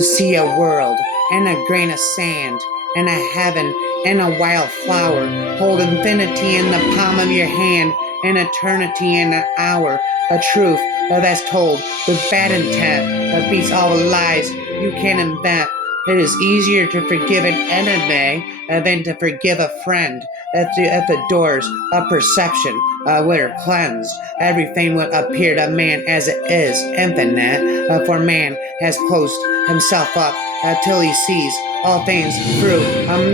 to see a world and a grain of sand and a heaven and a wild flower. Hold infinity in the palm of your hand and eternity in an hour. A truth that's told with bad intent that beats all the lies you can invent. It is easier to forgive an enemy than to forgive a friend. If the doors of perception were cleansed, everything would appear to man as it is infinite. For man has closed himself up till he sees all things through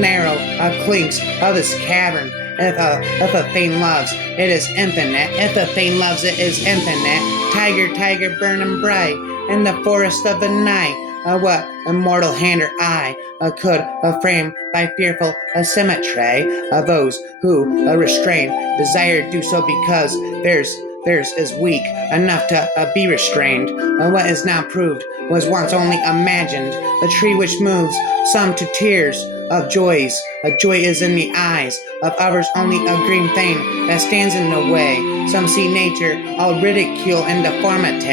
narrow clinks of his cavern. If a thing loves, it is infinite. If a thing loves, it is infinite. Tiger, tiger, burning bright in the forest of the night. What immortal hand or eye could frame by fearful symmetry? Those who restrain desire do so because theirs is weak enough to be restrained. What is now proved was once only imagined. The tree which moves some to tears of joys. Joy is in the eyes of others only a green thing that stands in the way. Some see nature all ridicule and deformity,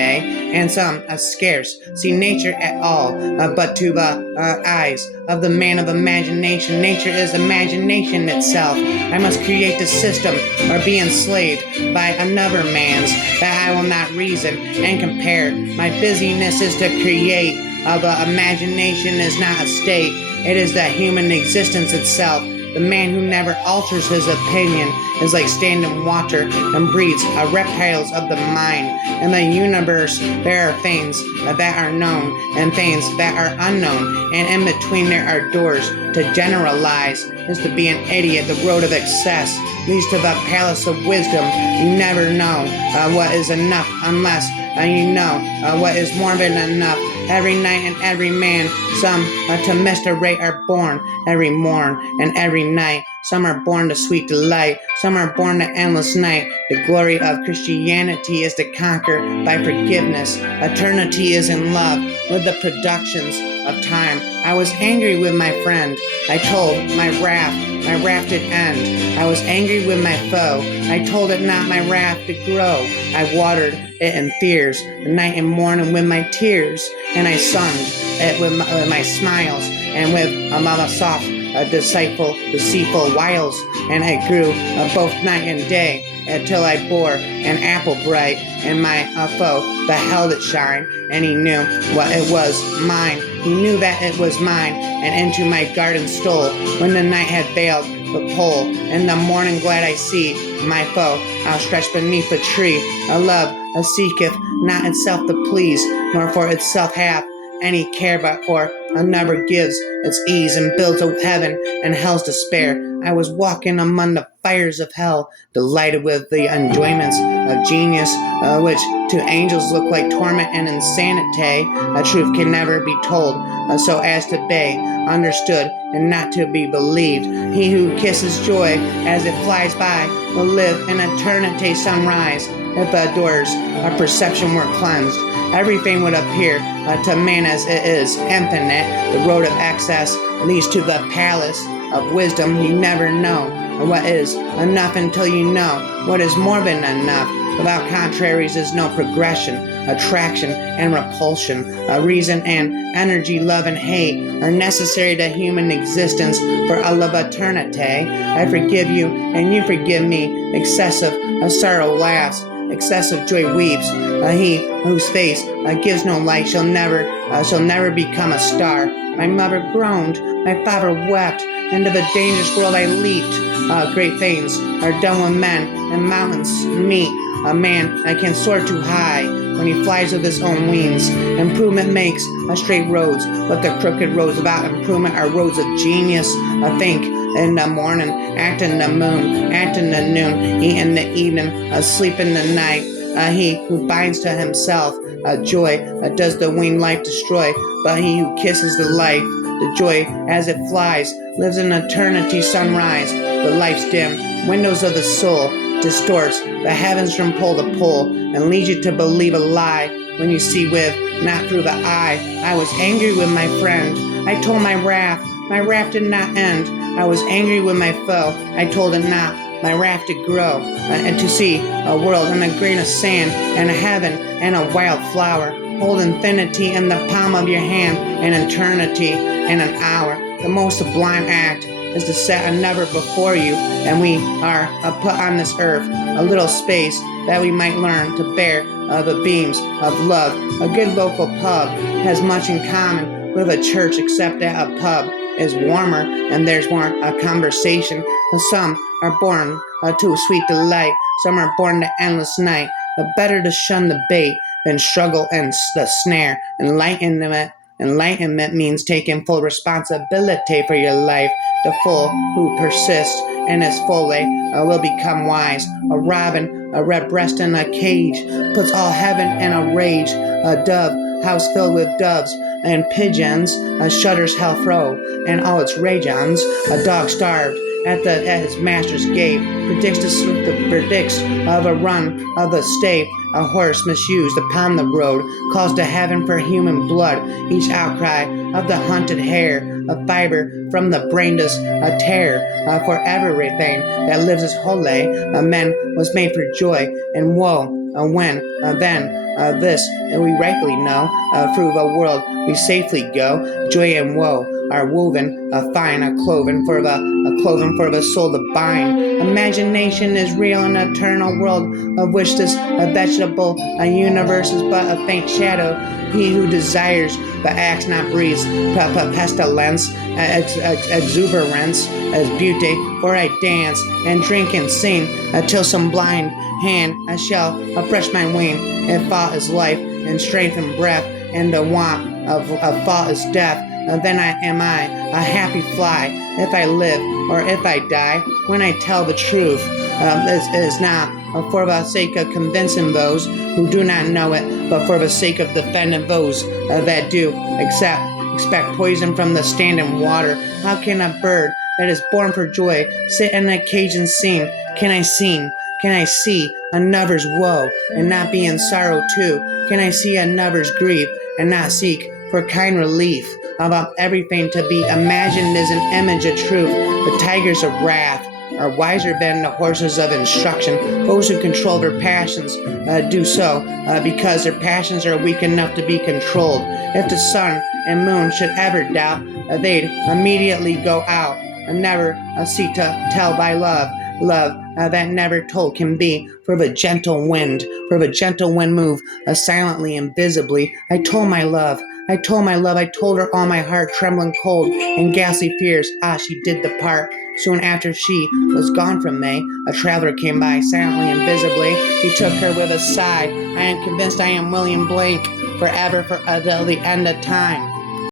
and some scarce see nature at all. But to the eyes of the man of imagination, nature is imagination itself. I must create the system or be enslaved by another man's, that I will not reason and compare. My busyness is to create. Imagination is not a state, it is the human existence itself. The man who never alters his opinion is like standing water and breeds reptiles of the mind. In the universe, there are things that are known and things that are unknown, and in between there are doors. To generalize is to be an idiot. The road of excess leads to the palace of wisdom. You never know what is enough unless you know what is more than enough. Every night and every man, some to misdirate are born every morn and every night. Some are born to sweet delight, some are born to endless night. The glory of Christianity is to conquer by forgiveness. Eternity is in love with the productions of time. I was angry with my friend. I told my wrath did end. I was angry with my foe. I told it not my wrath to grow. I watered it in fears, the night and morning with my tears, and I sunned it with my smiles and with my soft, deceitful wiles, and I grew both night and day until I bore an apple bright, and my foe beheld it shine, and he knew what it was mine. He knew that it was mine, and into my garden stole when the night had veiled the pole. In the morning glad I see my foe outstretched beneath the tree. A love seeketh not itself to please, nor for itself hath any care, but for another gives its ease and builds a heaven and hell's despair. I was walking among the fires of hell, delighted with the enjoyments of genius, which to angels look like torment and insanity. A truth can never be told so as to be understood and not to be believed. He who kisses joy as it flies by will live in eternity sunrise. If the doors of perception were cleansed, everything would appear to man as it is infinite. The road of excess leads to the palace of wisdom. You never know what is enough until you know what is more than enough. Without contraries is no progression. Attraction and repulsion, reason and energy, love and hate are necessary to human existence for a love eternity. I forgive you and you forgive me. Excessive sorrow laughs, excessive joy weeps. He whose face gives no light shall never become a star. My mother groaned, my father wept. Into the dangerous world I leaped. Great things are done when men and mountains meet. A man can soar too high when he flies with his own wings. Improvement makes straight roads, but the crooked roads without improvement are roads of genius. Think in the morning, act in the moon, act in the noon, eat in the evening, sleep in the night. He who binds to himself joy does the winged life destroy, but he who kisses the life, the joy as it flies, lives in eternity sunrise. But life's dim windows of the soul distorts the heavens from pole to pole and leads you to believe a lie when you see with not through the eye. I was angry with my friend. I told my wrath did not end. I was angry with my foe. I told it not my wrath to grow, and to see a world and a grain of sand and a heaven and a wild flower. hold infinity in the palm of your hand, and eternity in an hour. The most sublime act is to set a never before you, and we are put on this earth a little space that we might learn to bear the beams of love. A good local pub has much in common with a church, except that a pub is warmer and there's more conversation. Some are born to a sweet delight, some are born to endless night. But better to shun the bait than struggle in the snare. Enlightenment means taking full responsibility for your life. The fool who persists in his folly will become wise. A robin, a redbreast in a cage, puts all heaven in a rage. A dove, house filled with doves and pigeons, shudders hell throw and all its rageons. A dog starved at his master's gate predicts of a run of the state. A horse misused upon the road calls to heaven for human blood. Each outcry of the hunted hare, a fiber from the brain does a tear. For everything that lives is holy, a man was made for joy and woe. When then this we rightly know, through the world we safely go. Joy and woe are woven, fine, a cloven for the soul to bind. Imagination is real in an eternal world of which this vegetable universe is but a faint shadow. He who desires but acts not breathes pestilence, exuberance as beauty. For I dance and drink and sing till some blind hand I shall brush my wing. If thought is life and strength and breath, and the want of thought is death, then am I a happy fly if I live or if I die. When I tell the truth, it is not for the sake of convincing those who do not know it, but for the sake of defending those that do expect poison from the standing water. How can a bird that is born for joy sit in a cage and sing? Can I sing? Can I see another's woe and not be in sorrow too? Can I see another's grief and not seek for kind relief? About everything to be imagined is an image of truth. The tigers of wrath are wiser than the horses of instruction. Those who control their passions do so because their passions are weak enough to be controlled. If the sun and moon should ever doubt, they'd immediately go out and never seek to tell thy love. Love that never told can be for the gentle wind move silently and visibly. I told my love, I told her all my heart, trembling cold and ghastly fears. She did depart. Soon after she was gone from me, a traveler came by silently and visibly. He took her with a sigh. I am convinced I am William Blake forever till the end of time.